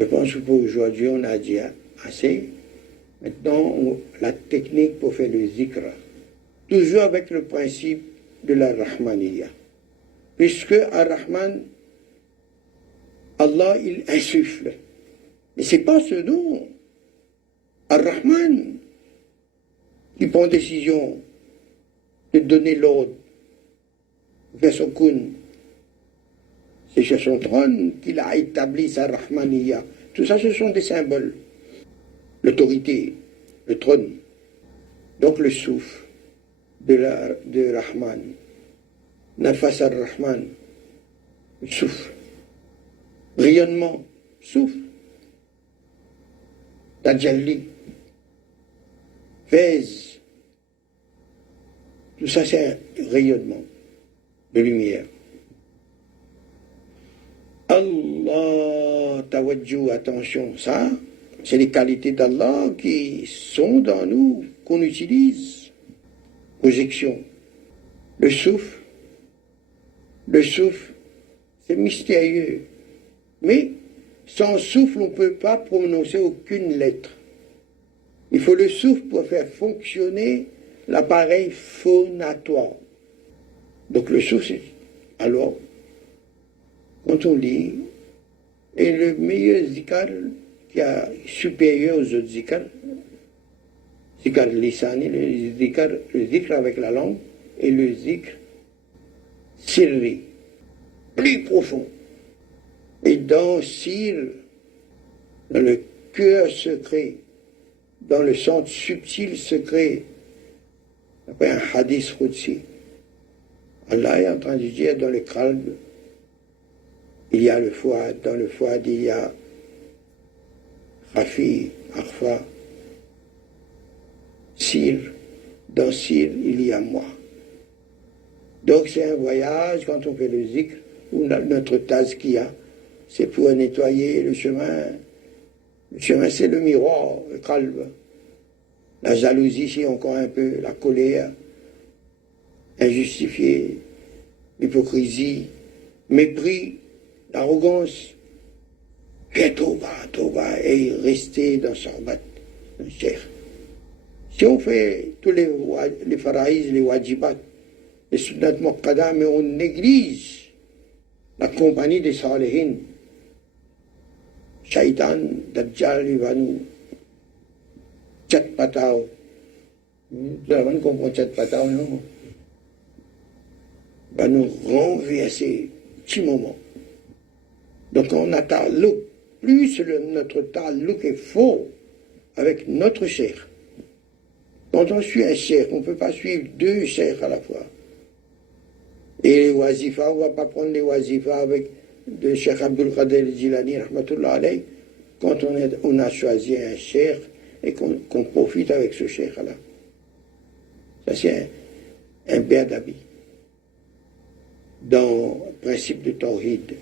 Je pense que pour aujourd'hui, on a dit assez. Maintenant, la technique pour faire le zikr, toujours avec le principe de la Rahmaniyya. Puisque Ar-Rahman, Allah, il insuffle. Mais ce n'est pas ce nom. Ar-Rahman, qui prend décision de donner l'ordre, vers son kun. C'est sur son trône qu'il a établi sa Rahmaniyya. Tout ça, ce sont des symboles. L'autorité, le trône. Donc le souffle de Rahman. Nafas ar-Rahman, souffle. Rayonnement, souffle. Tajalli, fez. Tout ça, c'est un rayonnement de lumière. Allah, tawajjuh, attention, ça, c'est les qualités d'Allah qui sont dans nous, qu'on utilise. Projection. Le souffle, c'est mystérieux. Mais sans souffle, on ne peut pas prononcer aucune lettre. Il faut le souffle pour faire fonctionner l'appareil phonatoire. Donc le souffle, c'est... Alors, quand on lit, et le meilleur zikr qui est supérieur aux autres zikr, zikr lisani, le zikr avec la langue, et le zikr sirri, plus profond. Et dans Sir, dans le cœur secret, dans le centre subtil secret, après un hadith Qudsi, Allah est en train de dire dans le qalb, il y a le fouad, dans le fouad il y a Rafi, Arfa, Sir, dans Sir il y a moi. Donc c'est un voyage, quand on fait le zikr, ou notre tazkiya, c'est pour nettoyer le chemin. Le chemin, c'est le miroir, le qalb. La jalousie, c'est encore un peu la colère, injustifiée, l'hypocrisie, mépris, l'arrogance. Fais Toba, et rester dans Sarbat, dans le Cheikh. Si on fait tous les faraïs, les wajibat, les sunnat muqqada, mais on néglige la compagnie des salihin, Shaitan, Dajjal, il va nous tchat-patao. Vous avez compris tchat-patao, non? Va nous renverser petit moment. Donc on a ta'alluq. Plus notre ta'alluq est fort avec notre cheikh. Quand on suit un cheikh, on ne peut pas suivre deux cheikhs à la fois. Et les wazifas, on ne va pas prendre les wazifas avec de Cheikh Abdul Qadir Jilani, rahmatullah alayh, quand on a choisi un cheikh et qu'on profite avec ce cheikh-là. Ça, c'est un béadabi. Dans le principe de Tawhid.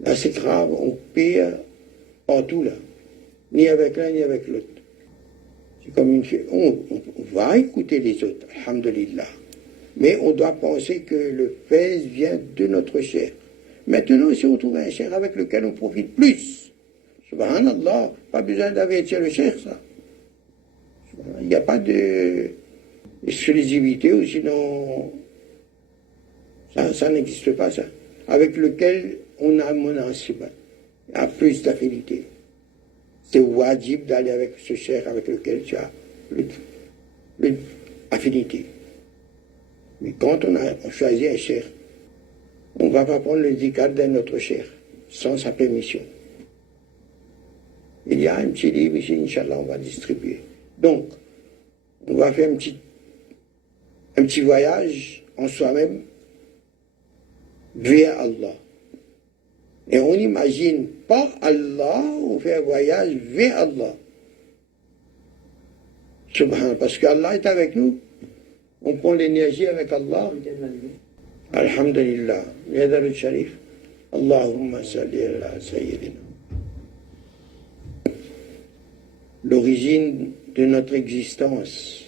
Là, c'est grave, on perd partout, là. Ni avec l'un, ni avec l'autre. C'est comme une... On va écouter les autres, alhamdulillah. Mais on doit penser que le fez vient de notre cheikh. Maintenant, si on trouve un cheikh avec lequel on profite plus, subhanallah, pas besoin d'avertir le cheikh, ça. Il n'y a pas d'exclusivité, ou sinon, ça n'existe pas, ça. Avec lequel on a monasibat, il y a plus d'affinité. C'est wajib d'aller avec ce cheikh avec lequel tu as plus d'affinité. Mais quand on choisit un cheikh, on ne va pas prendre le zikr d'un autre cheikh, sans sa permission. Il y a un petit livre ici, Inch'Allah, on va distribuer. Donc, on va faire un petit voyage en soi-même vers Allah. Et on n'imagine pas Allah, on fait un voyage vers Allah. Subhanallah, parce qu'Allah est avec nous. On prend l'énergie avec Allah. Alhamdulillah. Yadar al-Sharif. Allahumma salli ala Sayyidina. L'origine de notre existence,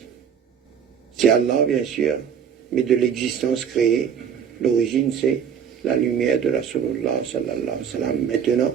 c'est Allah, bien sûr, mais de l'existence créée, l'origine, c'est la lumière de Rasulullah sallallahu alayhi wa sallam. Maintenant,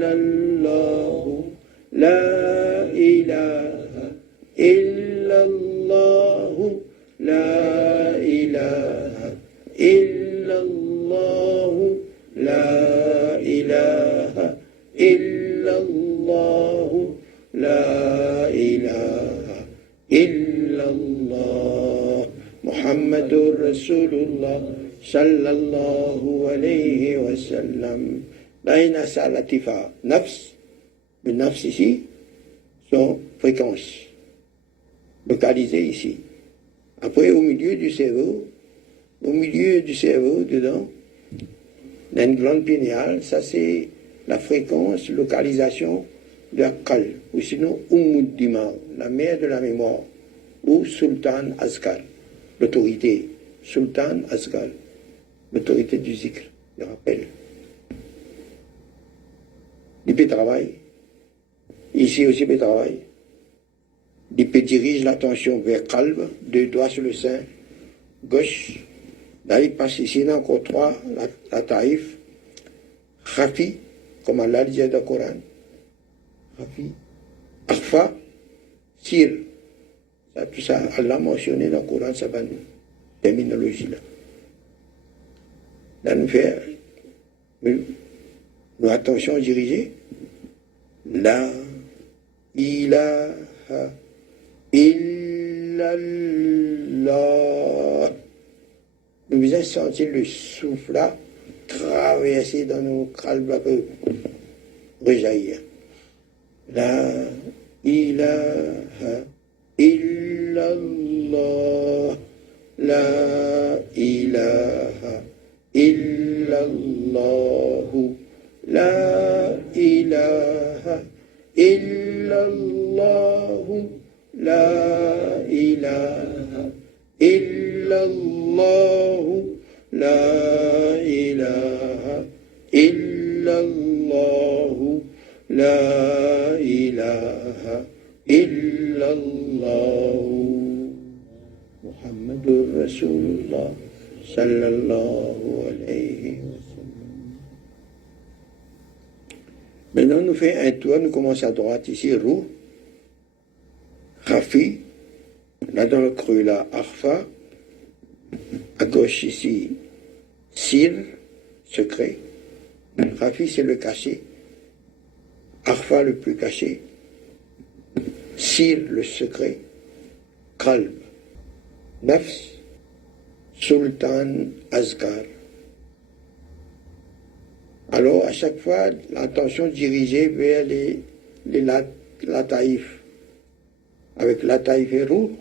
illallah, la ilaha illallah, la ilaha illallah, la ilaha illallah, la ilaha illallah, Muhammadur Rasulullah sallallahu alayhi wa sallam. Baina sa latifa, nafs, le nafs ici, sont fréquences, localisées ici. Après, au milieu du cerveau, dedans, il y a une glande pinéale, ça c'est la fréquence, localisation de la Qal, ou sinon Dimar, la mère de la mémoire, ou Sultan Azkar, l'autorité, Sultan Azkar, l'autorité du zikr, je rappelle. L'IP travaille, ici aussi il travaille. L'IP dirige l'attention vers Qalb, 2 doigts sur le sein gauche. Là il passe ici, il y a encore 3, la taïf, Khafi, comme Allah disait dans le Coran, Khafi, Akhfa, Sir. Ça, tout ça, Allah mentionné dans le Coran, ça va nous, terminologie là. Là nous fait attention dirigée. La ilaha illallah. Nous devons sentir le souffle là traverser dans nos crânes peu rejaillir. La ilaha illallah. La ilaha illallah. La ilaha illallah. La ilaha illallah. La ilaha illallah. La ilaha illallah. Muhammadur Rasulullah sallallahu alayhi wa sallam. Maintenant, nous faisons un tour, nous commençons à droite ici, Roux, Khafi, là dans le creux là, Arfa, à gauche ici, Sir, secret, Khafi c'est le caché, Arfa le plus caché, Sir le secret, Qalb, Nafs, Sultan Azkar. Alors, à chaque fois, l'attention dirigée vers la taïf. Avec la taïf et roux,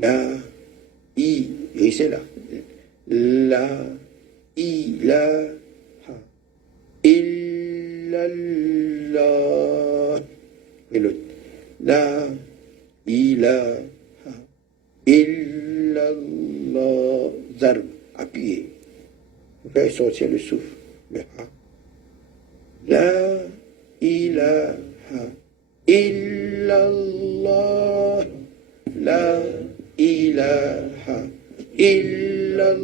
la i, et c'est là. La ilaha illallah. Et l'autre. La ilaha illallah. Zarb, appuyé. Vous faites sortir le souffle. Le ha. La ilaha illallah. La ilaha illallah.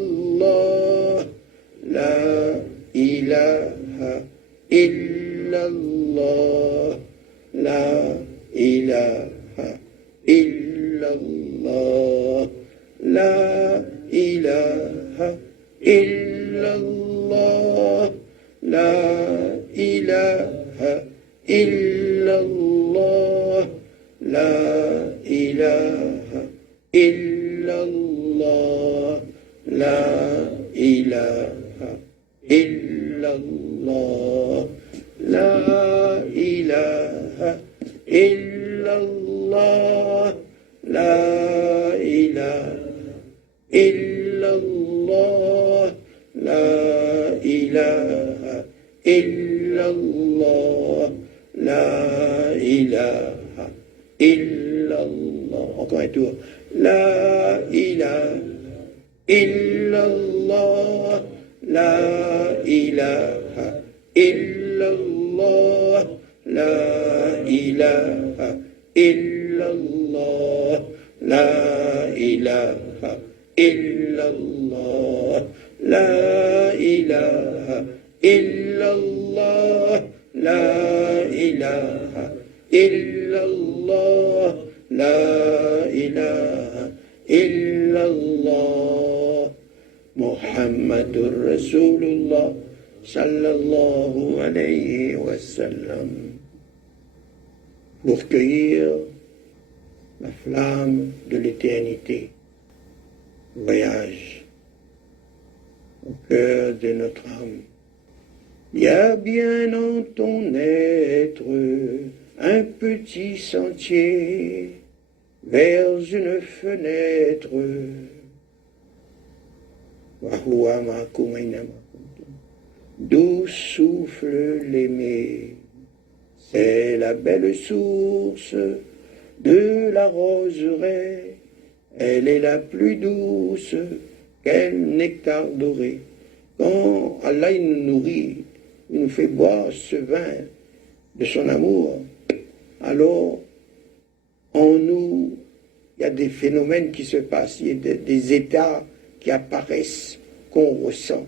La ilaha illallah. La ilaha illallah. La ilaha illallah. La ilaha illallah. La ilaha illallah. La ilaha illallah. La ilaha illallah. La ilaha illallah. La ilaha illallah. La ilaha illallah. Encore un tour. La ilaha illallah. La ilaha illallah. La ilaha illallah. La ilaha illallah. La ilaha illallah. لا إله إلا الله لا إله إلا الله محمد رسول الله صلى الله عليه وسلم. Pour cueillir la flamme de l'éternité, voyage au cœur de notre âme. Il y a bien en ton être un petit sentier vers une fenêtre. D'où souffle l'aimé, c'est la belle source de la roseraie. Elle est la plus douce qu'un nectar doré. Quand Allah il nous nourrit, il nous fait boire ce vin de son amour, alors en nous, il y a des phénomènes qui se passent, il y a des états qui apparaissent, qu'on ressent,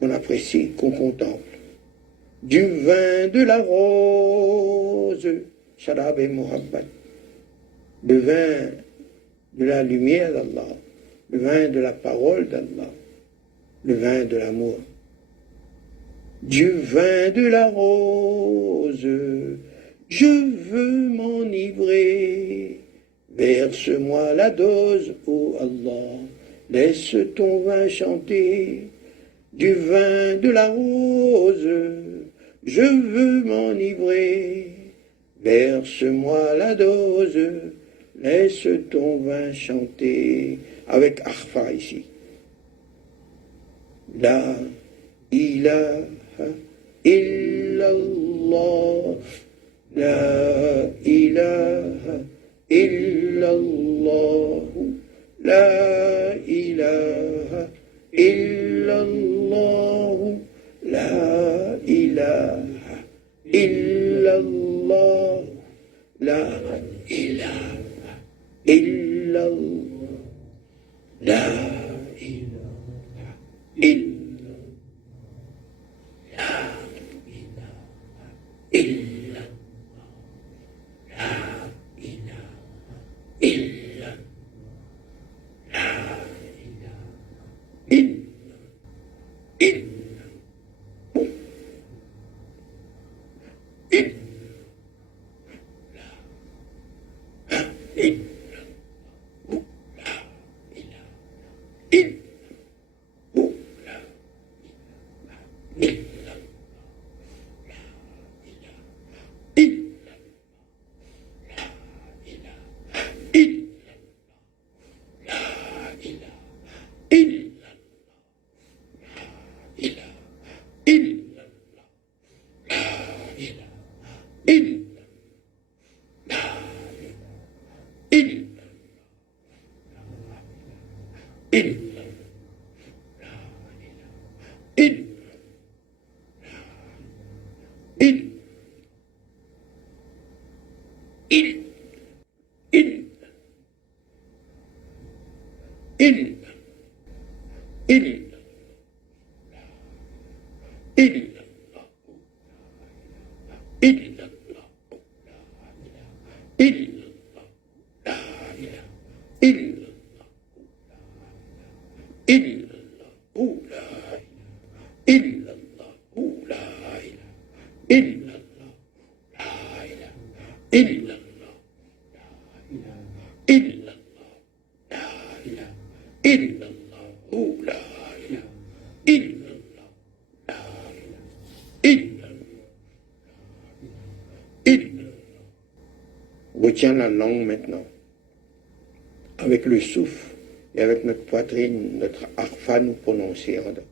qu'on apprécie, qu'on contemple. Du vin de la rose, Sharab et Muhabbat, le vin de la lumière d'Allah, le vin de la parole d'Allah, le vin de l'amour. Du vin de la rose, je veux m'enivrer. Verse-moi la dose, ô Allah, laisse ton vin chanter. Du vin de la rose, je veux m'enivrer. Verse-moi la dose, laisse ton vin chanter. Avec Arfa ici. La ilaha illallah, la ilaha illallah, la ilaha illallah, la ilaha illallah, la ilaha illallah, la ilaha illallah. Retiens la langue maintenant, avec le souffle et avec notre poitrine, notre arfa nous prononcer en dedans.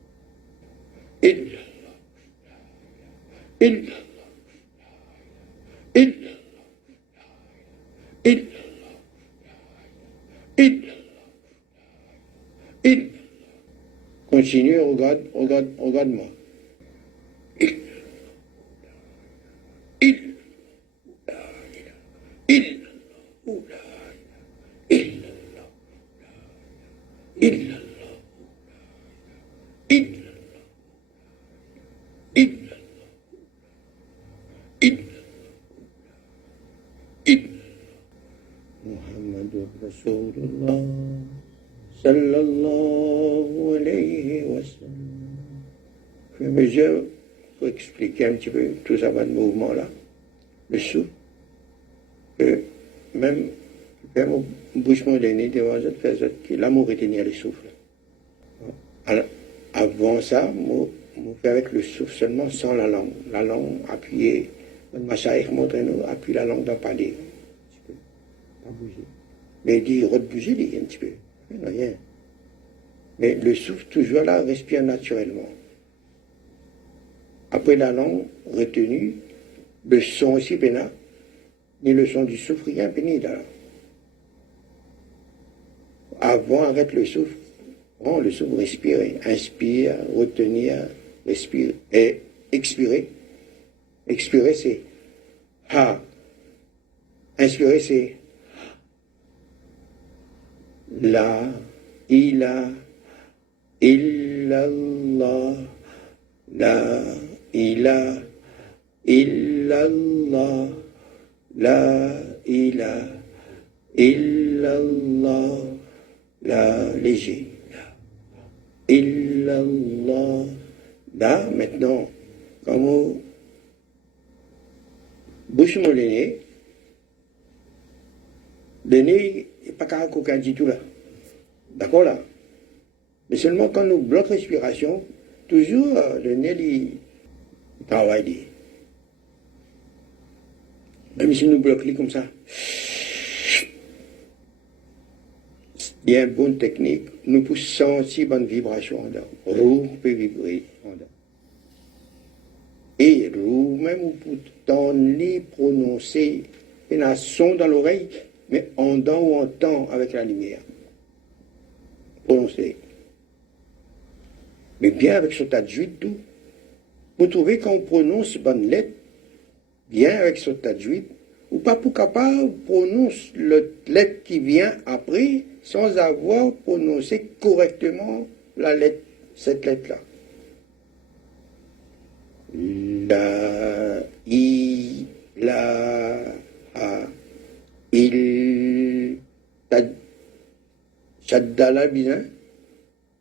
Illallah, illallah, illallah, illallah, illallah, illallah. Continue, regarde-moi. إن إن محمد رسول الله صلى الله عليه وسلم. Puis mesure, pour expliquer un petit peu tout ça, de mouvement-là, le souffle, que même le bouchement des nez, devant ça, fait ça, que l'amour retenir le souffle. Alors, avant ça, on fait avec le souffle seulement, sans la langue. La langue appuyée, le machaïk montre-nous, appuie la langue dans le palais. Un petit peu, pas bouger. Mais il dit, bouger, il dit un petit peu. Rien. Mais le souffle, toujours là, respire naturellement. Après la langue retenue, le son aussi, pénal, ni le son du souffle, rien, pénal là. Avant, arrête le souffle. Prends le souffle, respirer. Inspire, retenir, respire. Et expirer. Expirer, c'est ha. Inspirer, c'est la, ila, illallah, la, ila, illallah, la, ila, illallah, la, léger. Illallah. Là, maintenant, comme on bouche mon nez, le nez n'est pas carré qu'aucun du tout là. D'accord là? Mais seulement quand nous bloquons respiration, toujours le nez il travaille. Même si nous bloquons comme ça. Il y a une bonne technique, nous pouvons sentir bonne vibration en dedans. Roux peut vibrer en dedans. Et roux, même vous pouvez prononcer un son dans l'oreille, mais en dedans ou en temps avec la lumière. Prononcer. Mais bien avec ce tajwid, tout. Vous trouvez quand on prononce bonne lettre, bien avec ce tajwid, ou pas pour capable prononce le lettre qui vient après sans avoir prononcé correctement la lettre, cette lettre-là. La, I, la, a, il, shaddala bien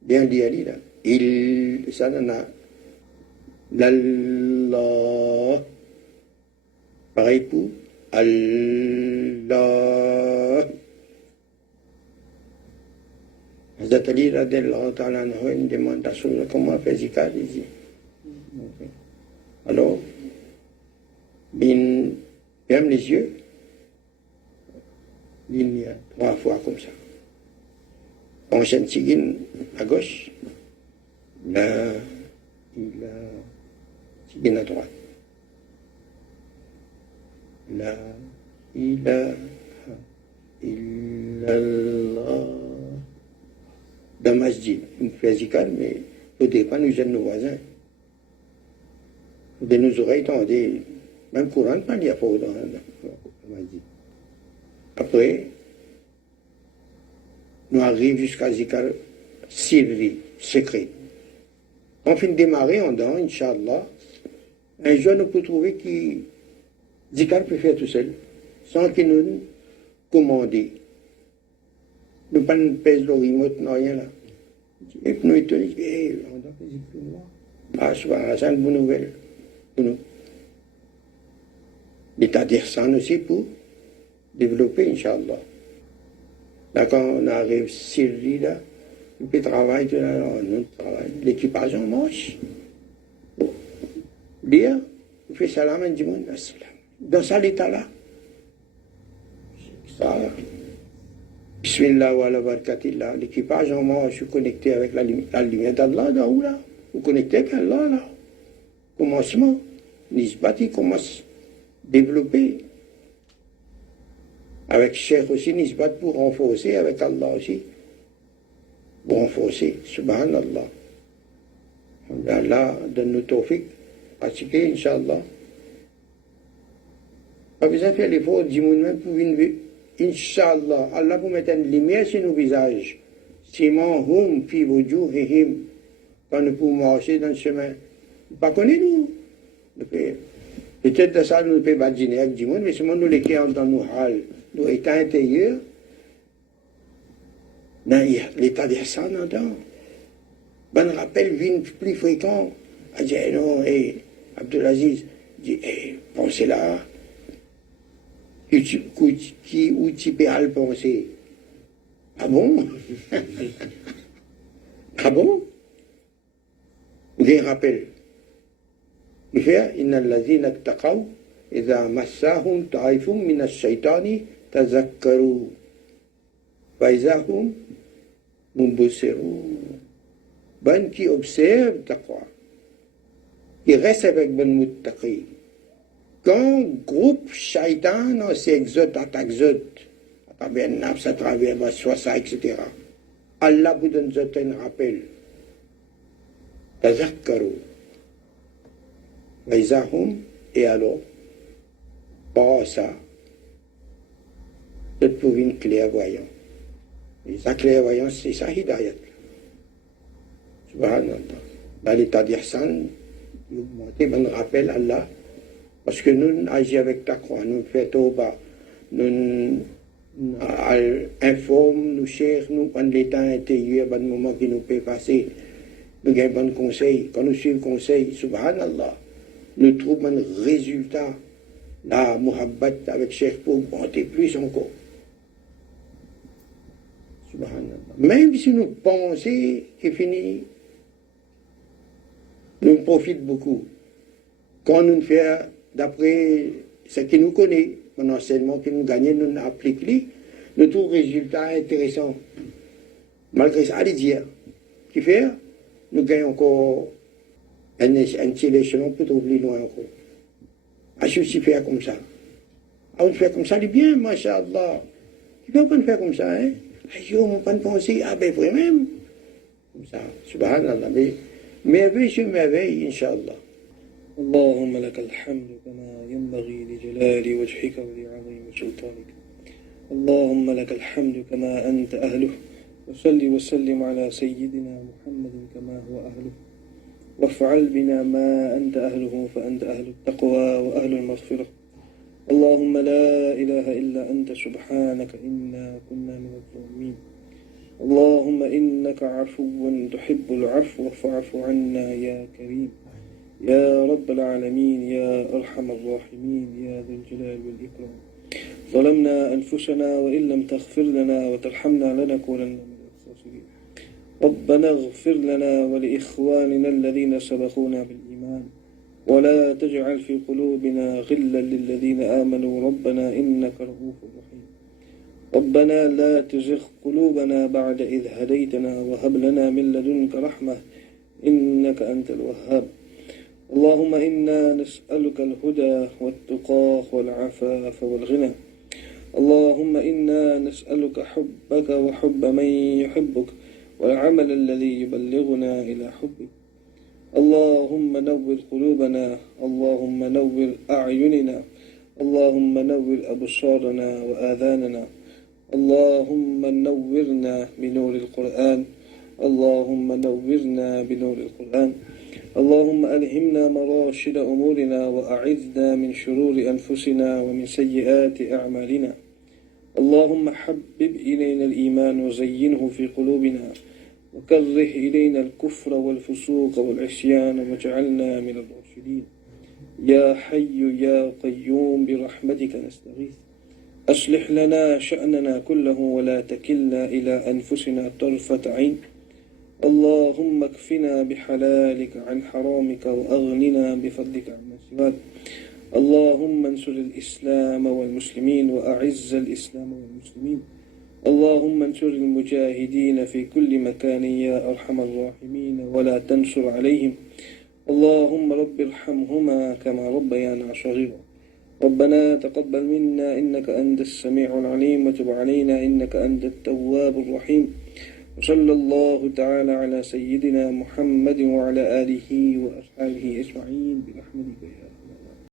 dit Ali là. Il, ça nana, l'Allah, pareil pour Allah. Hazrat Ali radiallahu ta'ala anhu, il demande à Rasulullah comment faire zikar, il dit. Alors, il ferme les yeux, ligne 3 fois comme ça. Enchaîne Sigin à gauche, là, il a Sigin à droite. La ilaha illallah. Dans le masjid, on fait zikar, mais il ne faudrait pas nous gêner nos voisins. De nos oreilles tendues, même Courant, pas il y a pas dans le masjid. Après, nous arrivons jusqu'à zikar sirri, secret. On finit de démarrer en dedans, Inch'Allah. Un jour, nous pouvons trouver qui zikar peut faire tout seul, sans qu'il nous commande. Nous pas nous pèse le remote, non, rien là. Et puis nous étonnons, on doit faire zikar moi. Ah, c'est une bonne nouvelle pour nous. L'état d'Irsan aussi pour développer, Inch'Allah. Là, quand on arrive Syrie, là, on peut travailler, nous travaillons. L'équipage, on mange. Lire, on fait salam, on dit, dans ça, l'état-là. Ça, Bismillah wa ala barakatillah. L'équipage, on mange, je suis connecté avec la lumière d'Allah, là où là. Vous connectez avec Allah, là. Commencement. Nisbat, il commence à développer. Avec Cheikh aussi, Nisbat pour renforcer, avec Allah aussi. Pour renforcer, subhanallah. Allah donne-nous tawfiq, pratiquer, Inch'Allah. Pas besoin de faire l'effort du monde même pour une Inch'Allah, Allah pour mettre une lumière sur nos visages. Simon hum fi wujuhihim. Quand nous pouvons marcher dans le chemin. Pas connaître nous. Peut-être de ça, nous ne pouvons pas dîner avec du monde, mais seulement nous les qui dans nos halles, nos états intérieurs, dans l'état d'Ihsan, dans. Ben rappel vient plus fréquent. A dit, non, Abdelaziz, dit, pensez là. Où tu peux le penser? Ah bon? Ah bon? Vous avez un rappel. Il fait, إن الذين اتقوا إذا مسهم طائف من الشيطان تذكروا فإذا هم مبصرون. Ben qui observe taqwa, qui reste avec ben muttaqi. Quand groupe shaitan s'exote, attaque zot, à travers nafs, à travers waswasa, etc. Allah vous donne un rappel. Tazakkaru. Vaizahum, et alors, par ça, c'est pour une clairvoyance. Et sa clairvoyance, c'est sa hidayat. Subhanallah. Dans l'état d'Ihsan, nous rappelle Allah, parce que nous agissons avec ta croix, nous faisons tauba, nous informons, nous cherchons, nous prenons l'état intérieur, dans le moment qui nous peut passer, nous avons un bon conseil. Quand nous suivons le conseil, subhanallah, nous trouvons un résultat, la muhabbat avec Cheikh pour monter plus encore. Subhanallah. Même si nous pensons qu'il finit, nous profitons beaucoup. Quand nous faisons d'après ce qui nous connaît, mon enseignement qui nous gagne, nous appliquons, nous trouvons résultat intéressant. Malgré ça, allez dire, qui fait, nous gagnons encore un petit échelon pour trouver loin encore. Ah, je suis fait comme ça. Ah, on fait comme ça, c'est bien, masha'Allah. Tu peux pas faire comme ça, hein? Je ne peux pas penser, ah ben vraiment. Comme ça, subhanallah. Mais merveille sur merveille, Inch'Allah. اللهم لك الحمد كما ينبغي لجلال وجهك ولعظيم سلطانك. اللهم لك الحمد كما أنت أهله. وصل وسلم على سيدنا محمد كما هو أهله. وافعل بنا ما أنت أهله فأنت أهل التقوى وأهل المغفرة. اللهم لا إله إلا أنت سبحانك إنا كنا من الظالمين. اللهم إنك عفو تحب العفو فاعف عنا يا كريم يا رب العالمين يا أرحم الراحمين يا ذو الجلال والإكرام. ظلمنا أنفسنا وإن لم تغفر لنا وترحمنا لنكونن من الخاسرين. ربنا اغفر لنا ولإخواننا الذين سبقونا بالإيمان ولا تجعل في قلوبنا غلا للذين آمنوا ربنا إنك رؤوف رحيم. ربنا لا تزغ قلوبنا بعد إذ هديتنا وهب لنا من لدنك رحمة إنك أنت الوهاب. اللهم إنا نسألك الهدى والتقى والعفاف والغنى. اللهم إنا نسألك حبك وحب من يحبك والعمل الذي يبلغنا إلى حبك. اللهم نور قلوبنا. اللهم نور أعيننا. اللهم نور أبصارنا وآذاننا. اللهم نورنا بنور القرآن. اللهم نورنا بنور القرآن. اللهم ألهمنا مراشد أمورنا وأعذنا من شرور أنفسنا ومن سيئات أعمالنا. اللهم حبب إلينا الإيمان وزينه في قلوبنا وكره إلينا الكفر والفسوق والعصيان واجعلنا من الراشدين. يا حي يا قيوم برحمتك نستغيث. أصلح لنا شأننا كله ولا تكلنا إلى أنفسنا طرفة عين. اللهم اكفنا بحلالك عن حرامك وأغننا بفضلك عما سواك. اللهم انصر الإسلام والمسلمين وأعز الإسلام والمسلمين. اللهم انصر المجاهدين في كل مكان يا أرحم الراحمين ولا تنصر عليهم. اللهم رب ارحمهما كما ربيانا صغيرا. ربنا تقبل منا إنك أنت السميع العليم وتب علينا إنك أنت التواب الرحيم. وصلى الله تعالى على سيدنا محمد وعلى آله وأصحابه أجمعين برحمتك يا